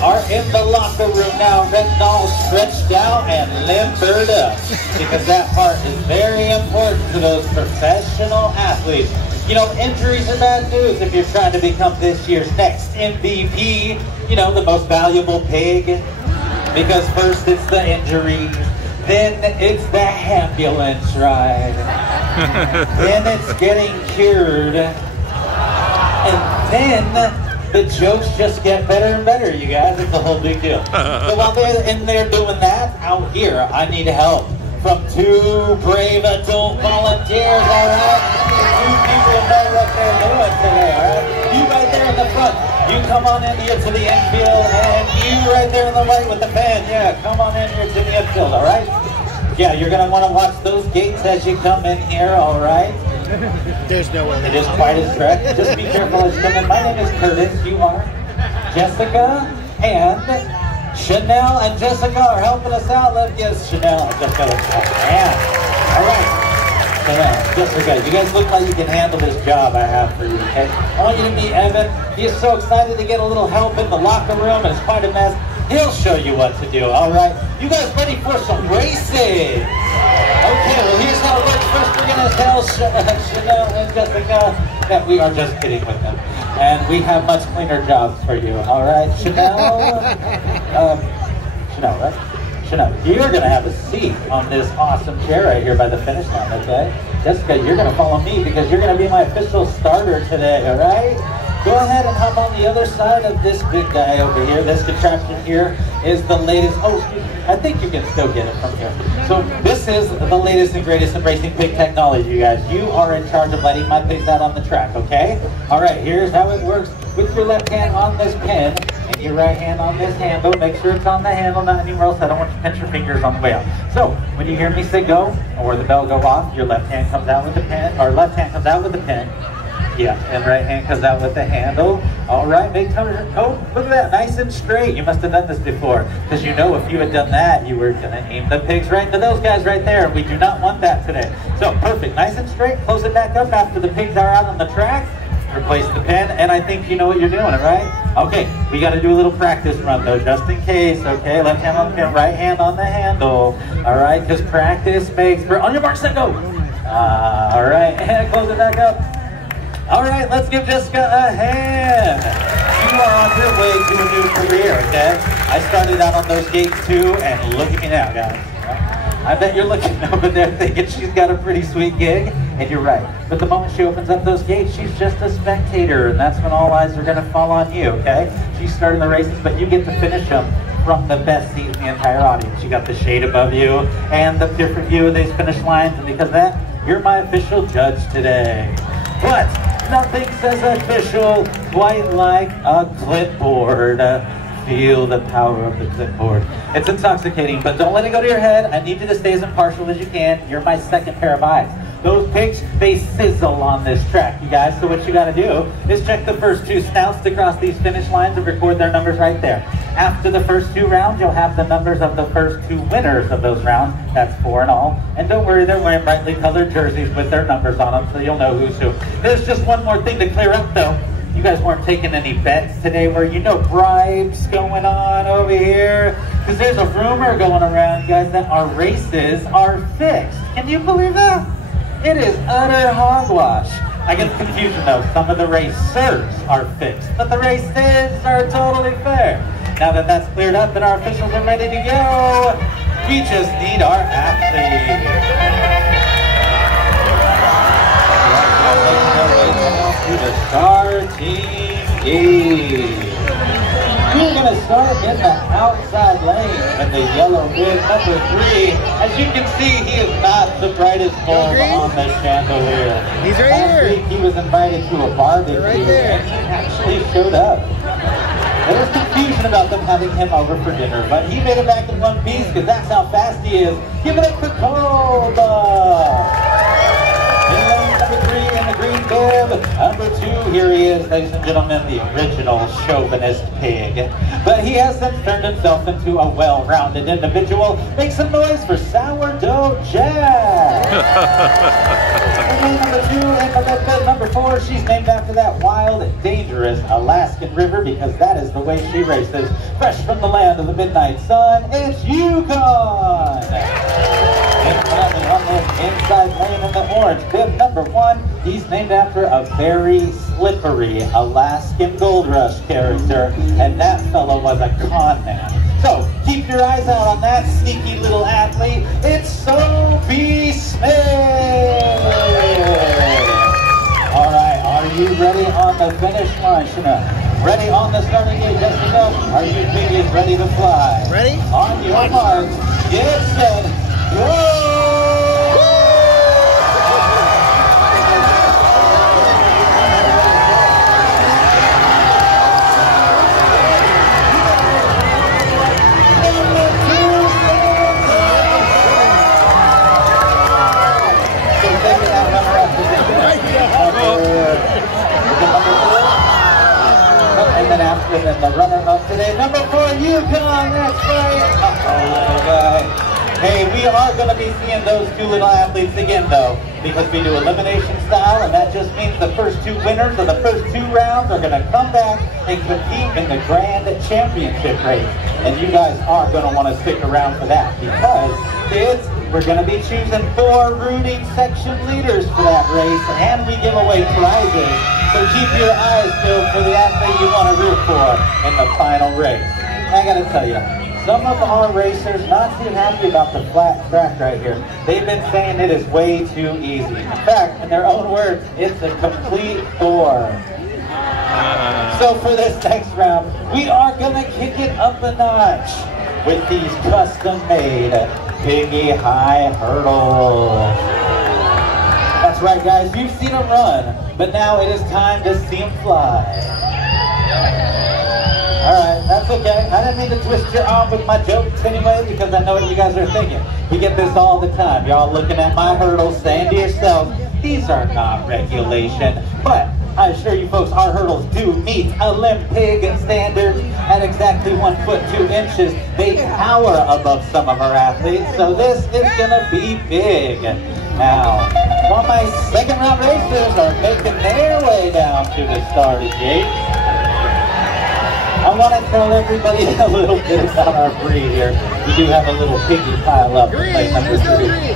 are in the locker room now, getting all stretched out and limbered up, because that part is very important to those professional athletes. You know, injuries are bad news if you're trying to become this year's next MVP, you know, the most valuable pig, because first it's the injury, then it's the ambulance ride, then it's getting cured, and then the jokes just get better and better, you guys. It's a whole big deal. So while they're in there doing that, out here, I need help from two brave adult volunteers, all right? Two people know what they're doing today, all right? You right there in the front, you come on in here to the infield, and you right there in the white with the fan, yeah, come on in here to the infield, all right? Yeah, you're going to want to watch those gates as you come in here, all right? There's no way. It is quite a trek. Just be careful as you come in. My name is Curtis. You are Jessica and Chanel, and Jessica are helping us out. Let's give Chanel and Jessica a hand. All right. Chanel, Jessica, you guys look like you can handle this job I have for you, okay? I want you to meet Evan. He is so excited to get a little help in the locker room, and it's quite a mess. He'll show you what to do, all right? You guys ready for some racing? Okay, well, here's how it works. First, we're going to tell Chanel and Jessica that we are just kidding with them. And we have much cleaner jobs for you, all right? Chanel, right? Chanel, you're going to have a seat on this awesome chair right here by the finish line, okay? Jessica, you're going to follow me because you're going to be my official starter today, all right? Go ahead and hop on the other side of this big guy over here. This contraption here is the latest. Oh, excuse me. I think you can still get it from here. So this is the latest and greatest in racing pig technology, you guys. You are in charge of letting my pigs out on the track, okay? All right, here's how it works. With your left hand on this pin and your right hand on this handle. Make sure it's on the handle, not anywhere else. I don't want you to pinch your fingers on the way out. So when you hear me say go, or the bell go off, your left hand comes out with the pin, or left hand comes out with the pin. Yeah, and right hand comes out with the handle. All right, make sure. Oh, look at that, nice and straight. You must have done this before, because you know if you had done that, you were going to aim the pigs right into those guys right there. We do not want that today. So perfect, nice and straight. Close it back up after the pigs are out on the track. Replace the pin, and I think you know what you're doing, all right? Okay, we got to do a little practice run though, just in case. Okay, left hand on the pin, right hand on the handle. All right, because practice makes. On your mark, set, go. All right, and close it back up. All right, let's give Jessica a hand. You are on your way to a new career, okay? I started out on those gates too, and look at me now, guys. I bet you're looking over there thinking she's got a pretty sweet gig, and you're right. But the moment she opens up those gates, she's just a spectator, and that's when all eyes are gonna fall on you, okay? She's starting the races, but you get to finish them from the best seat in the entire audience. You got the shade above you, and the different view of these finish lines, and because of that, you're my official judge today. But nothing says official quite like a clipboard. Feel the power of the clipboard. It's intoxicating, but don't let it go to your head. I need you to stay as impartial as you can. You're my second pair of eyes. Those pigs, they sizzle on this track, you guys. So what you gotta do is check the first two snouts to cross these finish lines and record their numbers right there. After the first two rounds, you'll have the numbers of the first two winners of those rounds. That's 4 in all. And don't worry, they're wearing brightly colored jerseys with their numbers on them, so you'll know who's who. There's just one more thing to clear up though. You guys weren't taking any bets today where you know bribes going on over here? Because there's a rumor going around, guys, that our races are fixed. Can you believe that? It is utter hogwash. I get the confusion though. Some of the racers are fixed, but the races are totally fair. Now that that's cleared up and our officials are ready to go, we just need our athletes. To the starting gate. We're going to start in the outside lane in the yellow bib number 3. As you can see, he is not the brightest bulb on the chandelier. He's right Last here. week he was invited to a barbecue Right there. and he actually showed up. There was confusion about them having him over for dinner, but he made it back in one piece because that's how fast he is. Give it up for Koba! Number 3 in the green bib. Number 2, here he is, ladies and gentlemen, the original chauvinist pig. But he has since turned himself into a well-rounded individual. Make some noise for Sourdough Jack! lane number 2 and the red bed number 4. She's named after that wild and dangerous Alaskan river because that is the way she races. Fresh from the land of the midnight sun, it's Yukon! And finally on this inside lane in the orange, bib number 1, he's named after a very slippery Alaskan gold rush character, and that fellow was a con man. So keep your eyes out on that sneaky little athlete. It's Sophie Smith! All right, are you ready on the finish line, Shana? Ready on the starting gate, Jessica? Are you piggies ready to fly? Ready? On your marks, get set, go! And then after that, the runner-up today, number 4, Yukon, that's right. Little guy. Hey, we are going to be seeing those 2 little athletes again, though, because we do elimination style, and that just means the first 2 winners of the first 2 rounds are going to come back and compete in the Grand Championship race. And you guys are going to want to stick around for that, because we're going to be choosing 4 rooting section leaders for that race, and we give away prizes. So keep your eyes peeled for the athlete you want to root for in the final race. I got to tell you, some of our racers not too happy about the flat track right here. They've been saying it is way too easy. In fact, in their own words, it's a complete bore. So for this next round, we are going to kick it up a notch with these custom-made piggy high hurdles. That's right, guys, you've seen them run, but now it is time to see them fly. Alright, that's okay. I didn't mean to twist your arm with my jokes anyway, because I know what you guys are thinking. We get this all the time. Y'all looking at my hurdles, saying to yourselves, these are not regulation. But I assure you folks, our hurdles do meet Olympic standards at exactly 1 foot 2 inches. They tower above some of our athletes, so this is gonna be big. Now, while my second round racers are making their way down to the starting gate, I want to tell everybody a little bit about our breed here. We do have a little piggy pile up in lane number 3.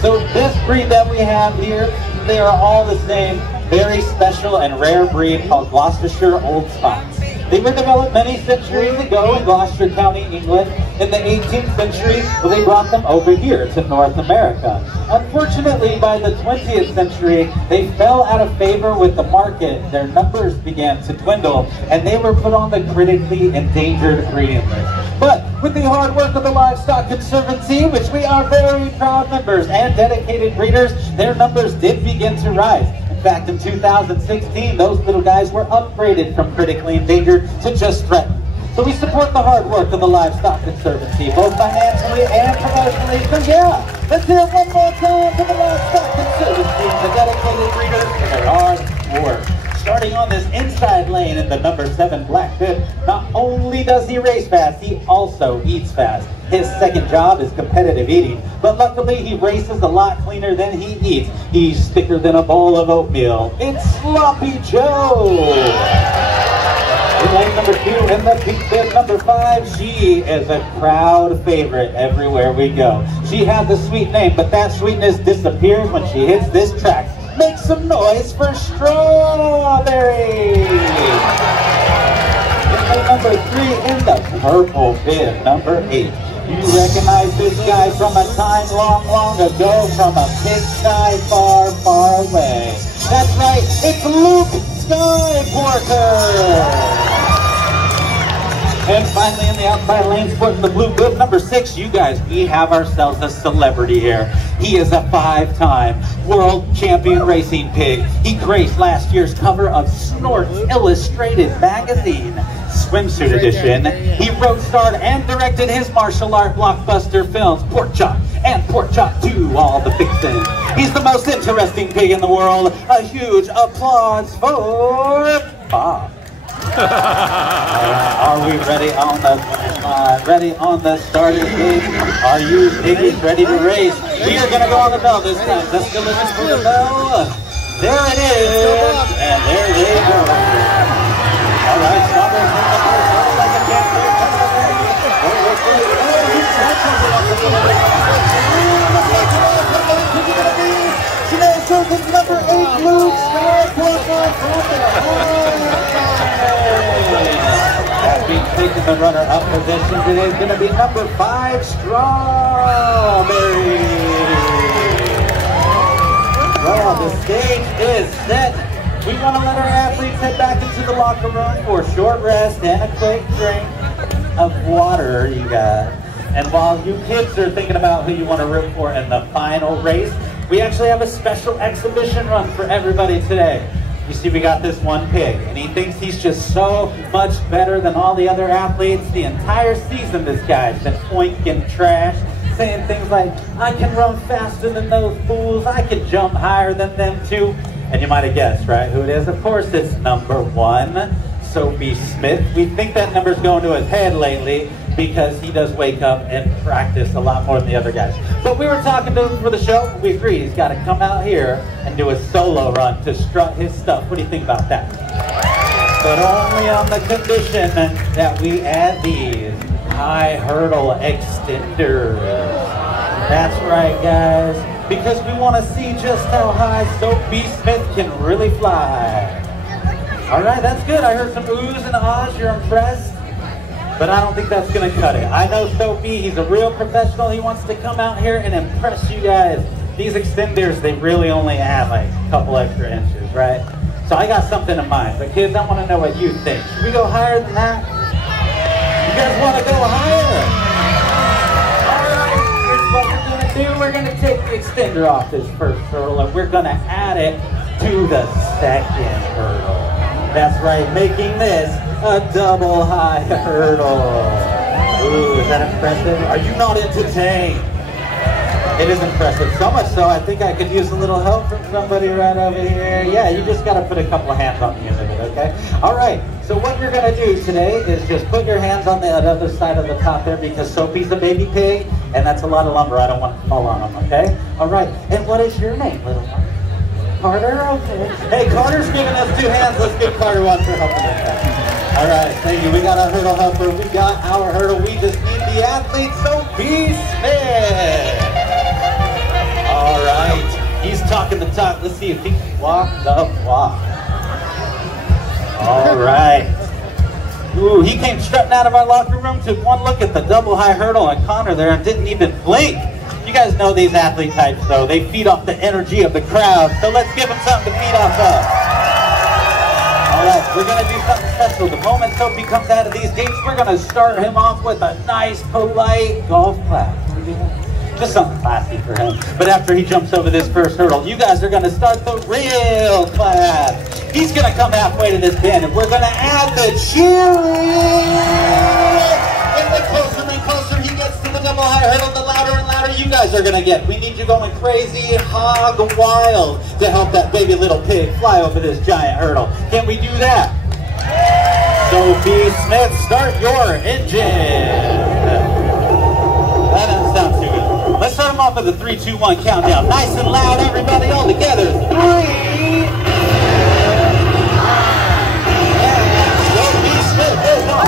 So this breed that we have here, they are all the same, very special and rare breed called Gloucestershire Old Spots. They were developed many centuries ago in Gloucester County, England. In the 18th century, they brought them over here to North America. Unfortunately, by the 20th century, they fell out of favor with the market. Their numbers began to dwindle, and they were put on the critically endangered breeding list. But with the hard work of the Livestock Conservancy, which we are very proud members and dedicated breeders, their numbers did begin to rise. In fact, in 2016, those little guys were upgraded from critically endangered to just threatened. So we support the hard work of the Livestock Conservancy, both financially and promotionally. So yeah, let's hear it one more time for the Livestock Conservancy, the dedicated breeders for their hard work. Starting on this inside lane in the number 7 black bib, not only does he race fast, he also eats fast. His second job is competitive eating, but luckily he races a lot cleaner than he eats. He's thicker than a bowl of oatmeal. It's Sloppy Joe! In lane number 2, in the pink bib number 5, she is a crowd favorite everywhere we go. She has a sweet name, but that sweetness disappears when she hits this track. Make some noise for Strawberry! In number 3, in the purple bib number 8. You recognize this guy from a time long, long ago, from a pigsty far, far away. That's right, it's Luke Skyporter! And finally in the outside lane, sporting the blue bib number 6, you guys, we have ourselves a celebrity here. He is a 5-time world champion racing pig. He graced last year's cover of Snort's Illustrated magazine, swimsuit edition. He wrote, starred, and directed his martial art blockbuster films, Pork Chop and Pork Chop 2, all the fixins. He's the most interesting pig in the world. A huge applause for Bob. Are we ready on the ready on the starting gate? Are you piggies ready to race? We are going to go on the bell this time. Jessica, listen for the bell. There it is. And there they go. All right, Strawberry's in the first hurdle like a cat. Circus number 8, Luke As we take the runner-up position today is going to be number 5, Strawberry. Well, the stage is set. We want to let our athletes head back into the locker room for a short rest and a quick drink of water, you guys. And while you kids are thinking about who you want to root for in the final race, we actually have a special exhibition run for everybody today. You see, we got this one pig, and he thinks he's just so much better than all the other athletes. The entire season, this guy's been oinking trash, saying things like, I can run faster than those fools, I can jump higher than them too. And you might have guessed, right, who it is? Of course, it's number 1, Soapy Smith. We think that number's going to his head lately because he does wake up and practice a lot more than the other guys. But we were talking to him for the show. We agreed he's got to come out here and do a solo run to strut his stuff. What do you think about that? But only on the condition that we add these high hurdle extenders. That's right, guys, because we want to see just how high Soapy Smith can really fly. All right, that's good. I heard some oohs and ahs. You're impressed? But I don't think that's going to cut it. I know Soapy, he's a real professional. He wants to come out here and impress you guys. These extenders, they really only add like a couple extra inches, right? So I got something in mind. But kids, I want to know what you think. Should we go higher than that? You guys want to go higher? All right, here's what we're going to do. We're going to take the extender off this first hurdle, and we're going to add it to the second hurdle. That's right, making this a double high hurdle. Ooh, is that impressive? Are you not entertained? It is impressive, so much so I think I could use a little help from somebody right over here. Yeah, you just got to put a couple of hands on the end of it, okay? All right, so what you're going to do today is just put your hands on the other side of the top there because Soapy's a baby pig, and that's a lot of lumber. I don't want to fall on him, okay? All right, and what is your name, little one? Carter? Okay. Hey, Carter's giving us 2 hands. Let's give Carter one for helping us out. All right, thank you. We got our hurdle helper. We got our hurdle. We just need the athlete, Soapy Smith. All right. He's talking the talk. Let's see if he can walk the walk. All right. Ooh, he came strutting out of our locker room, took one look at the double high hurdle and Connor there and didn't even blink. You guys know these athlete types, though. They feed off the energy of the crowd. So let's give them something to feed off of. All right, we're going to do something special. The moment Soapy comes out of these gates, we're going to start him off with a nice, polite golf clap. Just something classy for him. But after he jumps over this first hurdle, you guys are going to start the real clap. He's going to come halfway to this bend, and we're going to add the cheering. And the closer he gets to the double high hurdle, the louder and louder you guys are going to get. We need you going crazy, hog wild to help that baby little pig fly over this giant hurdle. Can we do that? Soapy Smith, start your engine. That doesn't sound too good. Let's start them off with a 3, 2, 1 countdown. Nice and loud, everybody, all together. 3. Soapy Smith is on.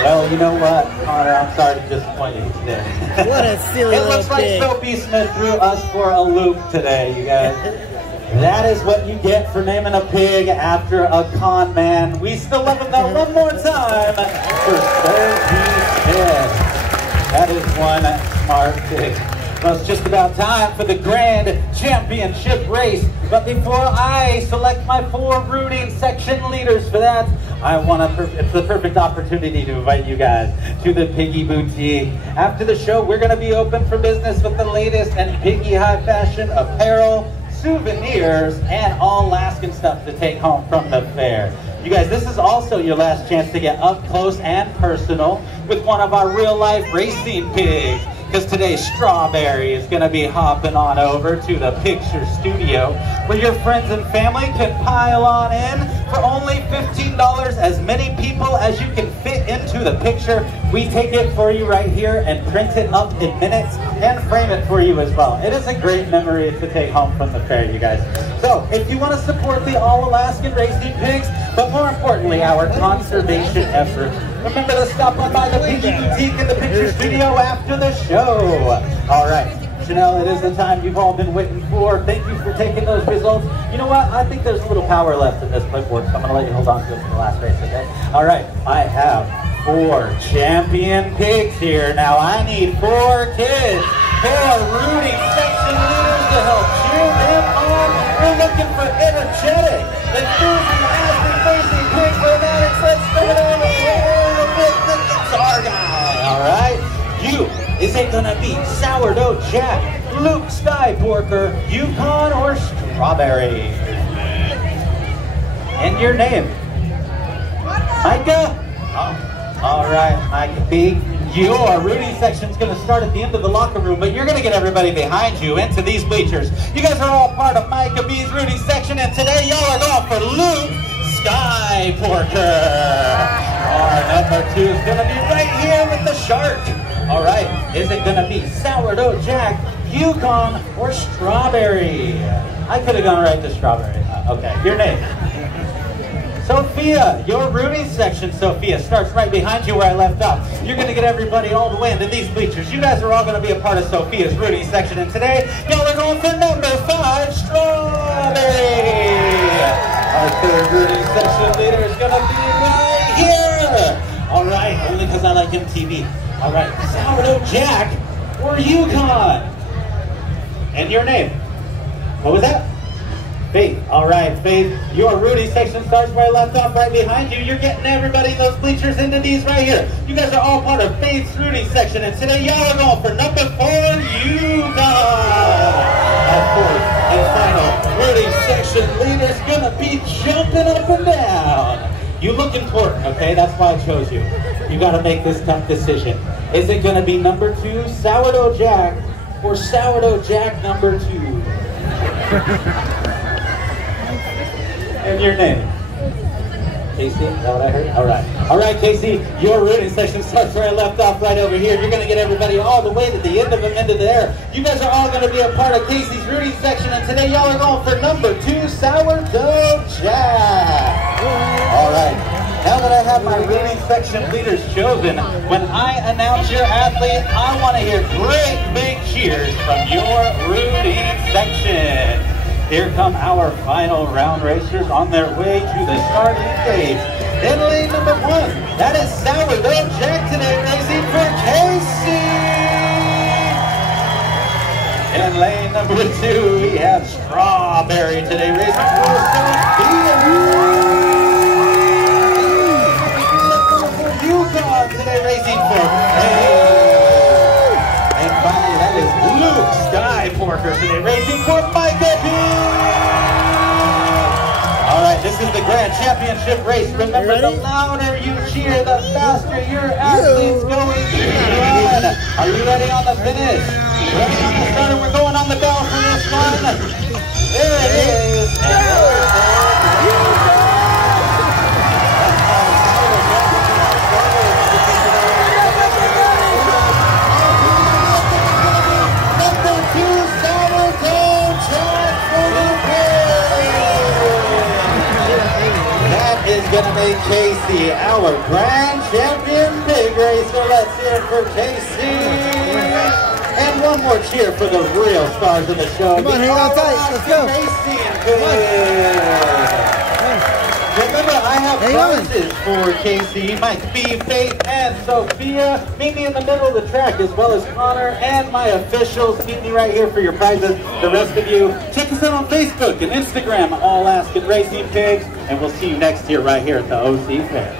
Well, you know what, Connor, I'm sorry to disappoint you today. What a silly It looks like Soapy Smith threw us for a loop today, you guys. That is what you get for naming a pig after a con man. We still love him though. One more time for Soapy Smith. That is one smart pig. Well, it's just about time for the grand championship race. But before I select my 4 brooding section leaders for that, it's the perfect opportunity to invite you guys to the Piggy Boutique. After the show, we're going to be open for business with the latest and Piggy high fashion apparel, souvenirs, and all Alaskan stuff to take home from the fair. You guys, this is also your last chance to get up close and personal with one of our real-life racing pigs. Because today Strawberry is going to be hopping on over to the picture studio where your friends and family can pile on in for only $15. As many people as you can fit into the picture. We take it for you right here and print it up in minutes and frame it for you as well. It is a great memory to take home from the fair, you guys. So if you want to support the All-Alaskan Racing Pigs, but more importantly our conservation efforts, remember to stop on by the Piggy Boutique in the picture studio after the show. All right, Chanel, it is the time you've all been waiting for. Thank you for taking those results. You know what? I think there's a little power left in this clipboard, so I'm going to let you hold on to it for the last race, okay? All right, I have 4 champion pigs here. Now I need 4 kids, 4 rooting section leaders to help cheer them on. We're looking for energetic, enthusiastic racing pig fanatics. Let's start over here with the guitar guy. All right, is it gonna be Sourdough Jack, Luke Skyporker, Yukon, or Strawberry? And your name? Micah? Oh, all right, Micah B. Your rooting section's gonna start at the end of the locker room, but you're gonna get everybody behind you into these bleachers. You guys are all part of Micah B's rooting section, and today y'all are going for Luke Skyporker. Our number 2 is gonna be right here with the shark. All right, is it gonna be Sourdough Jack, Yukon, or Strawberry? I could have gone right to Strawberry. Okay, your name? Sophia, your rooting section, Sophia, starts right behind you where I left off. You're gonna get everybody all the way into these bleachers. You guys are all gonna be a part of Sophia's rooting section, and today, y'all are going for number 5, Strawberry. Our 3rd rooting section leader is gonna be right here. All right, only because I like MTV. All right, Sourdough Jack or Yukon? And your name? What was that? Faith. All right, Faith, your rooting section starts where I left off, right behind you. You're getting everybody in those bleachers into these right here. You guys are all part of Faith's rooting section, and today y'all are going for number 4, Yukon. Our 4th and final rooting section leader's gonna be jumping up and down. You look important, okay? That's why I chose you. You gotta make this tough decision. Is it gonna be number 2, Sourdough Jack, or Sourdough Jack number 2? And your name? Casey, is that what I heard? All right. All right, Casey, your rooting section starts where I left off, right over here. You're gonna get everybody all the way to the end of them into there. You guys are all gonna be a part of Casey's rooting section, and today y'all are going for number 2, Sourdough Jack. All right. Now that I have my rooting section leaders chosen, when I announce your athlete, I want to hear great big cheers from your rooting section. Here come our final round racers on their way to the starting gate. In lane number 1, that is Sourdough Jack today racing for Casey. In lane number 2, we have Strawberry today racing for Sophia. Yukon today racing for Faith. And finally, that is Luke Skyporker today racing for Micah B. All right, this is the Grand Championship race. Remember, the louder you cheer, the faster your athlete's going to run. Are you ready on the finish? Ready on the starter? We're going on the bell for this one. There it is. Is gonna make Casey our grand champion pig racer. Let's hear it for Casey. And one more cheer for the real stars of the show. Come on, hang on tight. Let's go. Remember, I have prizes for Casey, Mike B, Faith, and Sophia. Meet me in the middle of the track, as well as Connor and my officials. Meet me right here for your prizes. The rest of you, check us out on Facebook and Instagram, All Alaskan Racing Pigs, and we'll see you next year right here at the OC Fair.